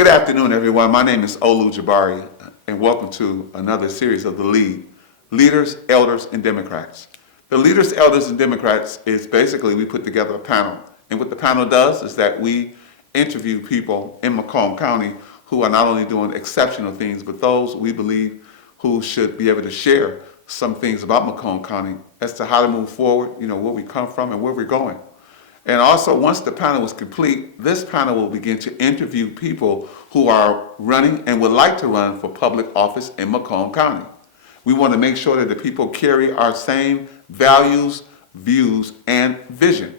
Good afternoon, everyone. My name is Olu Jabari, and welcome to another series of the Lead, Leaders, Elders, and Democrats. The Leaders, Elders, and Democrats is basically we put together a panel. And what the panel does is that we interview people in Macomb County who are not only doing exceptional things, but those we believe who should be able to share some things about Macomb County as to how to move forward, where we come from and where we're going. And also, once the panel is complete, this panel will begin to interview people who are running and would like to run for public office in Macomb County. We want to make sure that the people carry our same values, views, and vision.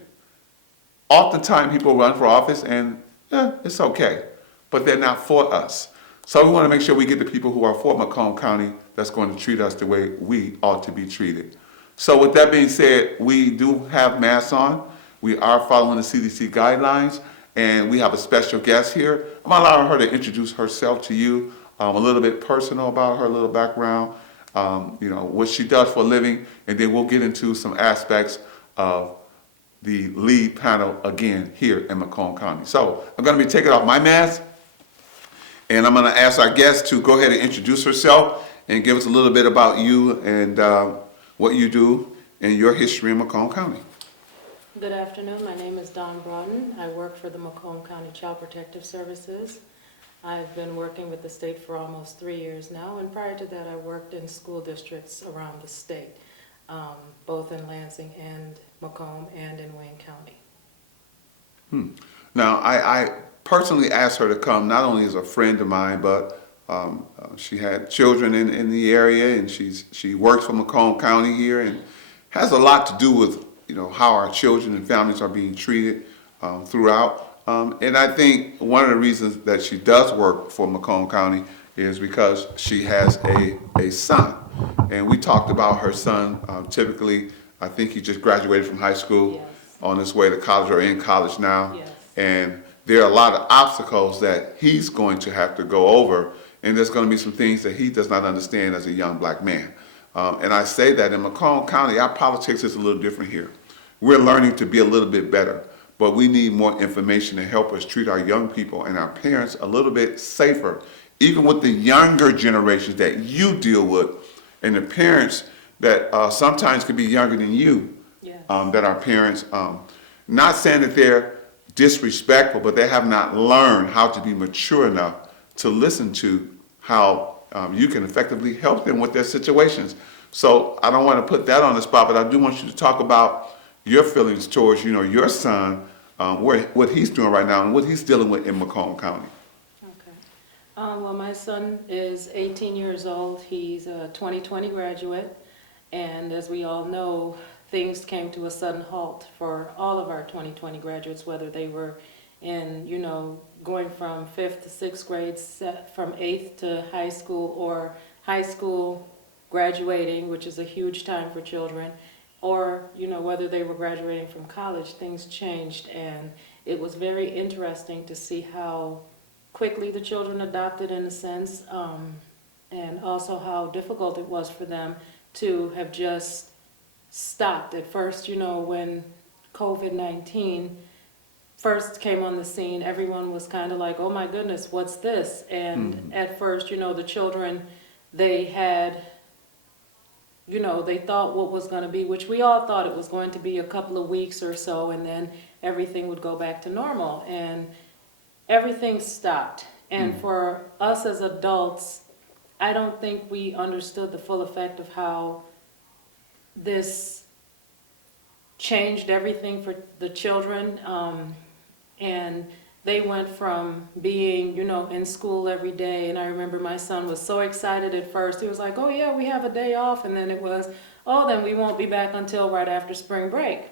Oftentimes, people run for office and it's okay, but they're not for us. So we want to make sure we get the people who are for Macomb County that's going to treat us the way we ought to be treated. So with that being said, we do have masks on. We are following the CDC guidelines, and we have a special guest here. I'm going to allow her to introduce herself to you, a little bit personal about her little background, what she does for a living, and then we'll get into some aspects of the lead panel again here in Macomb County. So I'm going to be taking off my mask, and I'm going to ask our guest to go ahead and introduce herself and give us a little bit about you and what you do and your history in Macomb County. Good afternoon. My name is Dawn Broughton. I work for the Macomb County Child Protective Services. I've been working with the state for almost 3 years now, and prior to that I worked in school districts around the state, both in Lansing and Macomb and in Wayne County. Now, I personally asked her to come not only as a friend of mine, but she had children in the area, and she works for Macomb County here and has a lot to do with how our children and families are being treated throughout. And I think one of the reasons that she does work for Macomb County is because she has a son. And we talked about her son. Typically, I think he just graduated from high school, Yes. on his way to college or in college now. Yes. And there are a lot of obstacles that he's going to have to go over. And there's going to be some things that he does not understand as a young black man. And I say that in Macomb County, our politics is a little different here. We're learning to be a little bit better, but we need more information to help us treat our young people and our parents a little bit safer, even with the younger generations that you deal with, and the parents that sometimes could be younger than you, Yes. that are parents, not saying that they're disrespectful, but they have not learned how to be mature enough to listen to how you can effectively help them with their situations. So I don't want to put that on the spot, but I do want you to talk about your feelings towards, your son, what he's doing right now and what he's dealing with in Macomb County. Okay. Well, my son is 18 years old. He's a 2020 graduate. And as we all know, things came to a sudden halt for all of our 2020 graduates, whether they were in, going from 5th to 6th grade, from 8th to high school, or high school graduating, which is a huge time for children, or whether they were graduating from college. Things changed, and it was very interesting to see how quickly the children adopted, in a sense, and also how difficult it was for them to have just stopped. At first, when COVID-19 first came on the scene, everyone was kind of like, oh my goodness, what's this? And at first, the children, they had, they thought what was going to be, which we all thought it was going to be a couple of weeks or so, and then everything would go back to normal. And everything stopped. And for us as adults, I don't think we understood the full effect of how this changed everything for the children. And they went from being, in school every day. And I remember my son was so excited at first. He was like, oh yeah, we have a day off. And then it was, oh, then we won't be back until right after spring break.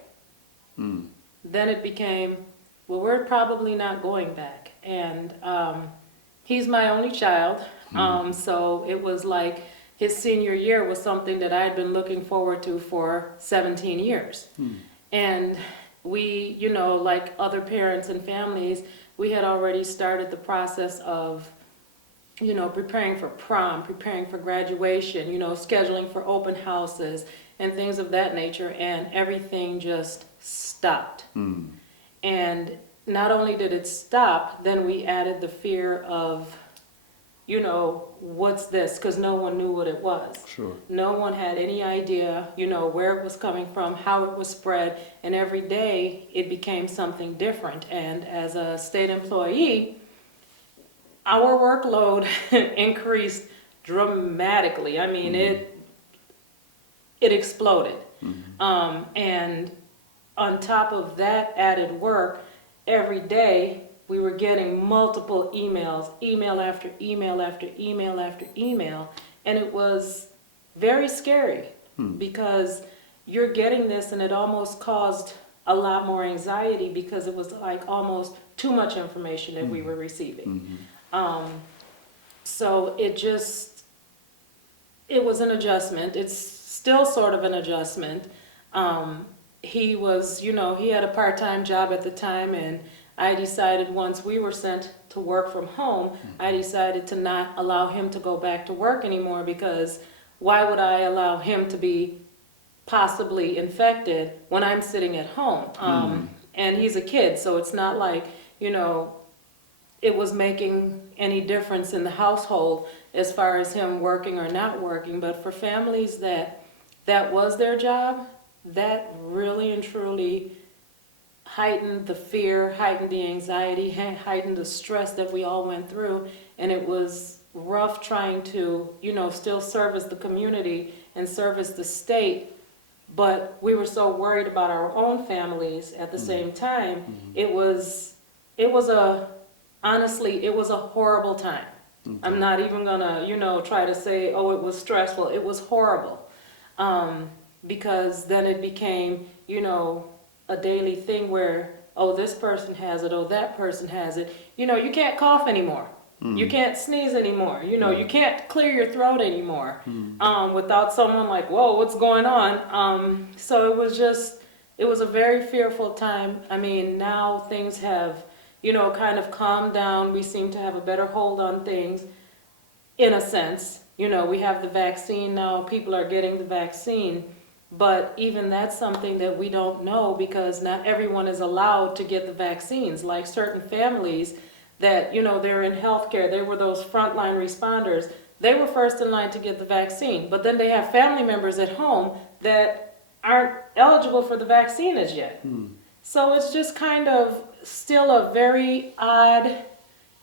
Then it became, well, we're probably not going back. And he's my only child. So it was like his senior year was something that I had been looking forward to for 17 years. And we, like other parents and families, we had already started the process of, preparing for prom, preparing for graduation, scheduling for open houses and things of that nature, and everything just stopped. And not only did it stop, then we added the fear of, what's this? Because no one knew what it was. Sure. No one had any idea, where it was coming from, how it was spread, and every day it became something different. And as a state employee, our workload increased dramatically. I mean, it exploded. And on top of that added work, every day we were getting multiple emails, email after email after email after email, and it was very scary because you're getting this and it almost caused a lot more anxiety because it was like almost too much information that we were receiving. So it was an adjustment. It's still sort of an adjustment. He was, he had a part-time job at the time, and I decided once we were sent to work from home, I decided to not allow him to go back to work anymore, because why would I allow him to be possibly infected when I'm sitting at home? And he's a kid, so it's not like, it was making any difference in the household as far as him working or not working. But for families that was their job, that really and truly heightened the fear, heightened the anxiety, heightened the stress that we all went through. And it was rough trying to, still service the community and service the state. But we were so worried about our own families at the same time. Honestly, it was a horrible time. I'm not even gonna, try to say, oh, it was stressful. It was horrible. Because then it became, a daily thing where, oh, this person has it, oh, that person has it. You can't cough anymore. You can't sneeze anymore. You can't clear your throat anymore without someone like, whoa, what's going on? So it was a very fearful time. I mean, now things have, kind of calmed down. We seem to have a better hold on things in a sense. We have the vaccine now. People are getting the vaccine. But even that's something that we don't know, because not everyone is allowed to get the vaccines. Like certain families that, they're in healthcare, they were those frontline responders. They were first in line to get the vaccine. But then they have family members at home that aren't eligible for the vaccine as yet. So it's just kind of still a very odd,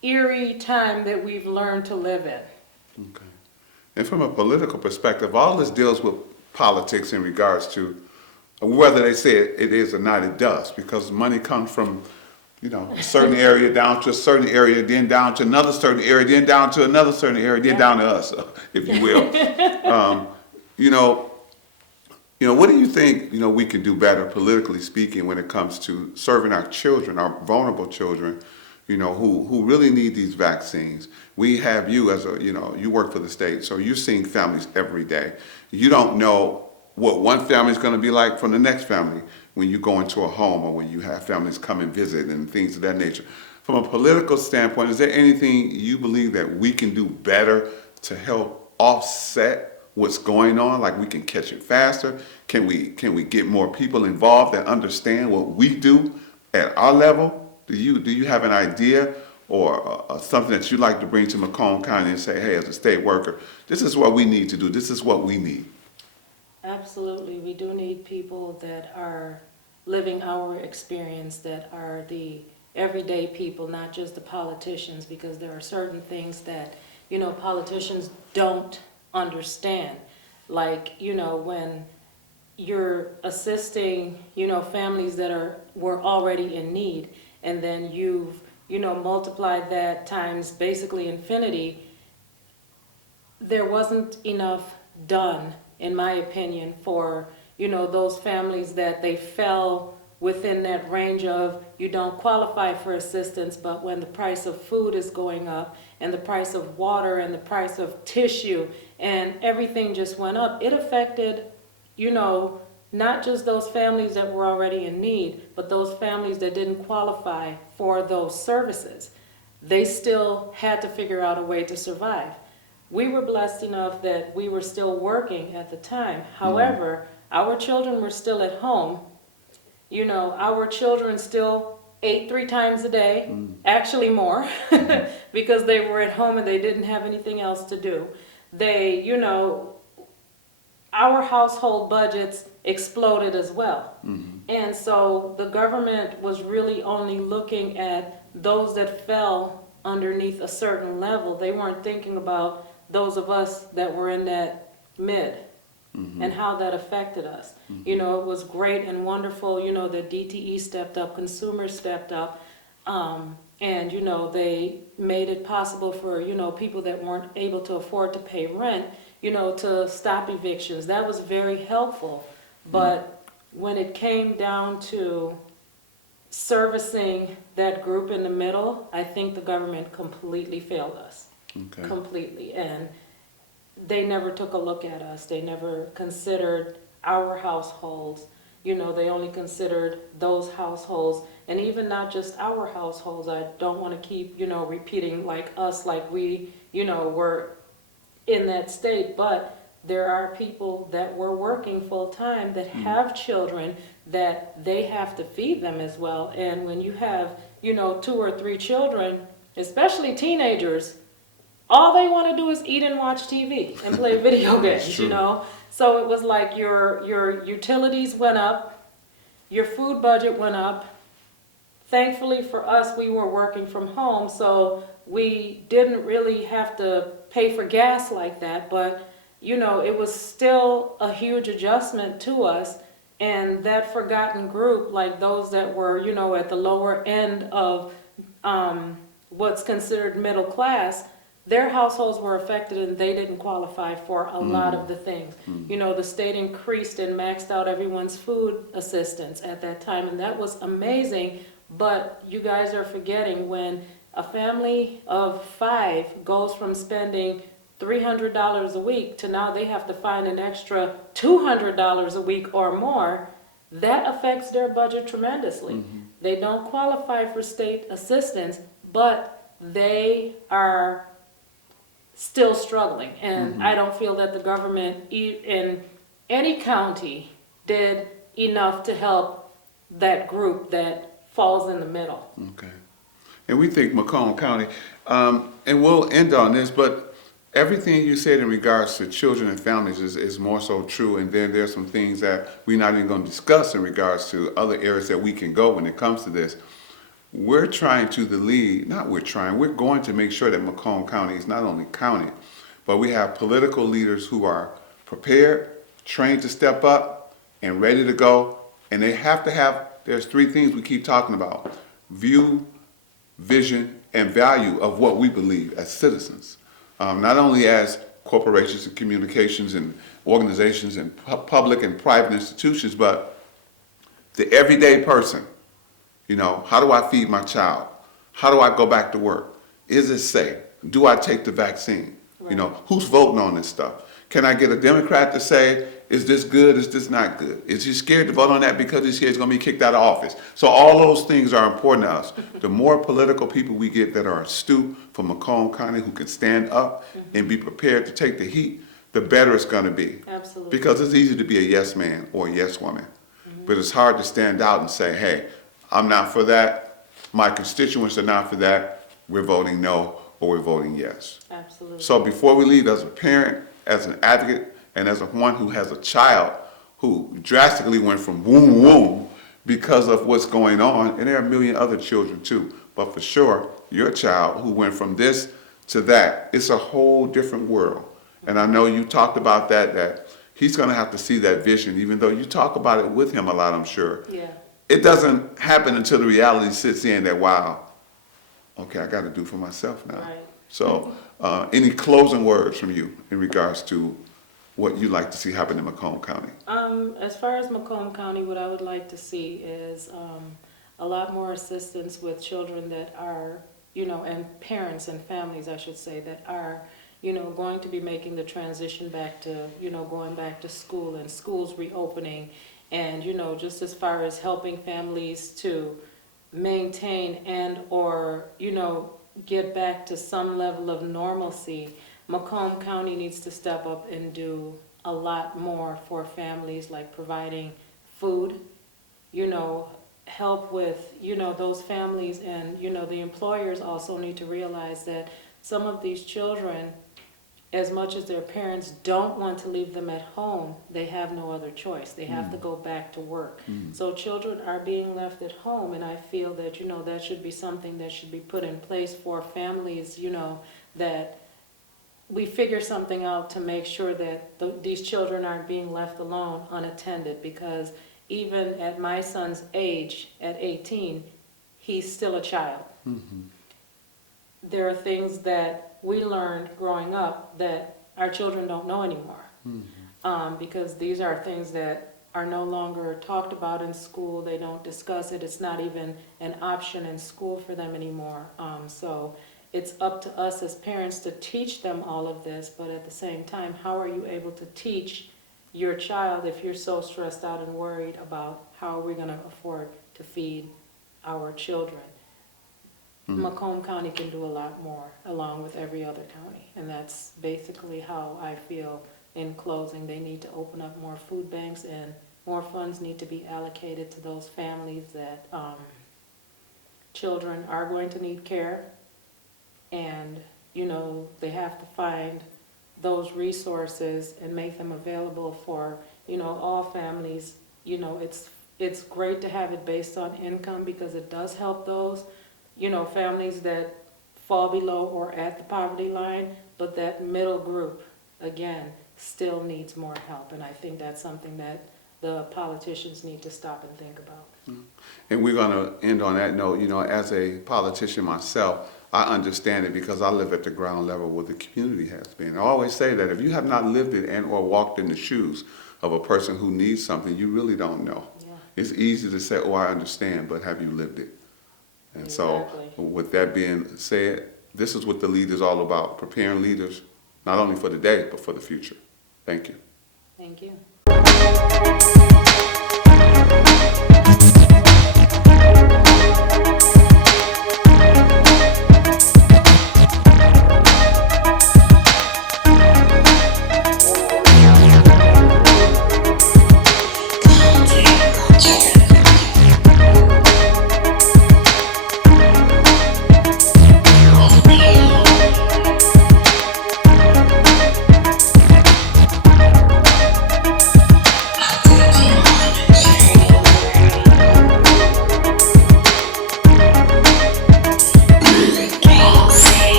eerie time that we've learned to live in. Okay. And from a political perspective, all this deals with politics in regards to whether they say it is or not, it does, because money comes from, a certain area down to a certain area, then down to another certain area, then down to another certain area, then down to us, if you will. What do you think, we can do better politically speaking when it comes to serving our children, our vulnerable children, who really need these vaccines? We have you as you work for the state, so you're seeing families every day. You don't know what one family is going to be like from the next family when you go into a home or when you have families come and visit and things of that nature. From a political standpoint, is there anything you believe that we can do better to help offset what's going on? Like, we can catch it faster? Can we get more people involved that understand what we do at our level? Do you have an idea or something that you'd like to bring to Macomb County and say, hey, as a state worker, this is what we need to do. This is what we need. Absolutely. We do need people that are living our experience, that are the everyday people, not just the politicians, because there are certain things that, politicians don't understand. Like, when you're assisting, families that were already in need, and then you've, multiplied that times basically infinity, there wasn't enough done, in my opinion, for, those families that they fell within that range of, you don't qualify for assistance, but when the price of food is going up and the price of water and the price of tissue and everything just went up, it affected, not just those families that were already in need, but those families that didn't qualify for those services. They still had to figure out a way to survive. We were blessed enough that we were still working at the time. However, our children were still at home. Our children still ate 3 times a day, actually more, because they were at home and they didn't have anything else to do. They, our household budgets exploded as well. And so the government was really only looking at those that fell underneath a certain level. They weren't thinking about those of us that were in that mid and how that affected us. It was great and wonderful, that DTE stepped up, consumers stepped up, and, they made it possible for, people that weren't able to afford to pay rent, to stop evictions. That was very helpful. But when it came down to servicing that group in the middle, I think the government completely failed us. Okay. Completely. And they never took a look at us. They never considered our households. They only considered those households, and even not just our households. I don't want to keep, repeating like us, like we, were in that state, but there are people that were working full time that have children that they have to feed them as well. And when you have, 2 or 3 children, especially teenagers, all they want to do is eat and watch TV and play video games, So it was like your utilities went up, your food budget went up. Thankfully for us, we were working from home, so we didn't really have to pay for gas like that, but it was still a huge adjustment to us. And that forgotten group, like those that were, at the lower end of what's considered middle class, their households were affected and they didn't qualify for a lot of the things. The state increased and maxed out everyone's food assistance at that time, and that was amazing. But you guys are forgetting, when a family of 5 goes from spending $300 a week to now they have to find an extra $200 a week or more, that affects their budget tremendously. They don't qualify for state assistance, but they are still struggling. And I don't feel that the government in any county did enough to help that group that falls in the middle. Okay. And we think Macomb County, and we'll end on this, but everything you said in regards to children and families is more so true. And then there's some things that we're not even going to discuss in regards to other areas that we can go when it comes to this. We're trying to we're going to make sure that Macomb County is not only counted, but we have political leaders who are prepared, trained to step up, and ready to go. And they have to have, there's 3 things we keep talking about: view, vision, and value of what we believe as citizens. Not only as corporations and communications and organizations and public and private institutions, but the everyday person. How do I feed my child? How do I go back to work? Is it safe? Do I take the vaccine? Right. Who's voting on this stuff? Can I get a Democrat to say, is this good? Is this not good? Is he scared to vote on that because he's scared he's going to be kicked out of office? So all those things are important to us. The more political people we get that are astute from Macomb County, who can stand up and be prepared to take the heat, the better it's going to be. Absolutely. Because it's easy to be a yes man or a yes woman. But it's hard to stand out and say, hey, I'm not for that. My constituents are not for that. We're voting no, or we're voting yes. Absolutely. So before we leave, as a parent, as an advocate, and as one who has a child who drastically went from womb womb because of what's going on, and there are a million other children too, but for sure, your child who went from this to that, it's a whole different world. And I know you talked about that he's going to have to see that vision, even though you talk about it with him a lot, I'm sure. Yeah. It doesn't happen until the reality sits in that, wow, okay, I got to do for myself now. Right. So any closing words from you in regards to what you'd like to see happen in Macomb County? As far as Macomb County, what I would like to see is a lot more assistance with children that are, and parents and families, I should say, that are, going to be making the transition back to, going back to school and schools reopening. And, just as far as helping families to maintain and or, get back to some level of normalcy, Macomb County needs to step up and do a lot more for families, like providing food, help with, those families, and, the employers also need to realize that some of these children, as much as their parents don't want to leave them at home, they have no other choice. They have to go back to work. So children are being left at home, and I feel that, that should be something that should be put in place for families, that we figure something out to make sure that these children aren't being left alone, unattended, because even at my son's age, at 18, he's still a child. There are things that we learned growing up that our children don't know anymore. Because these are things that are no longer talked about in school. They don't discuss it. It's not even an option in school for them anymore. So it's up to us as parents to teach them all of this, but at the same time, how are you able to teach your child if you're so stressed out and worried about how are we going to afford to feed our children? Macomb County can do a lot more, along with every other county, and that's basically how I feel. In closing, they need to open up more food banks, and more funds need to be allocated to those families that children are going to need care, and they have to find those resources and make them available for all families. It's great to have it based on income, because it does help those families that fall below or at the poverty line, but that middle group, again, still needs more help. And I think that's something that the politicians need to stop and think about. And we're going to end on that note. As a politician myself, I understand it because I live at the ground level where the community has been. I always say that if you have not lived it and or walked in the shoes of a person who needs something, you really don't know. Yeah. It's easy to say, oh, I understand, but have you lived it? And Exactly. so with that being said, this is what the LEAD is all about, preparing leaders not only for the day, but for the future. Thank you. Thank you.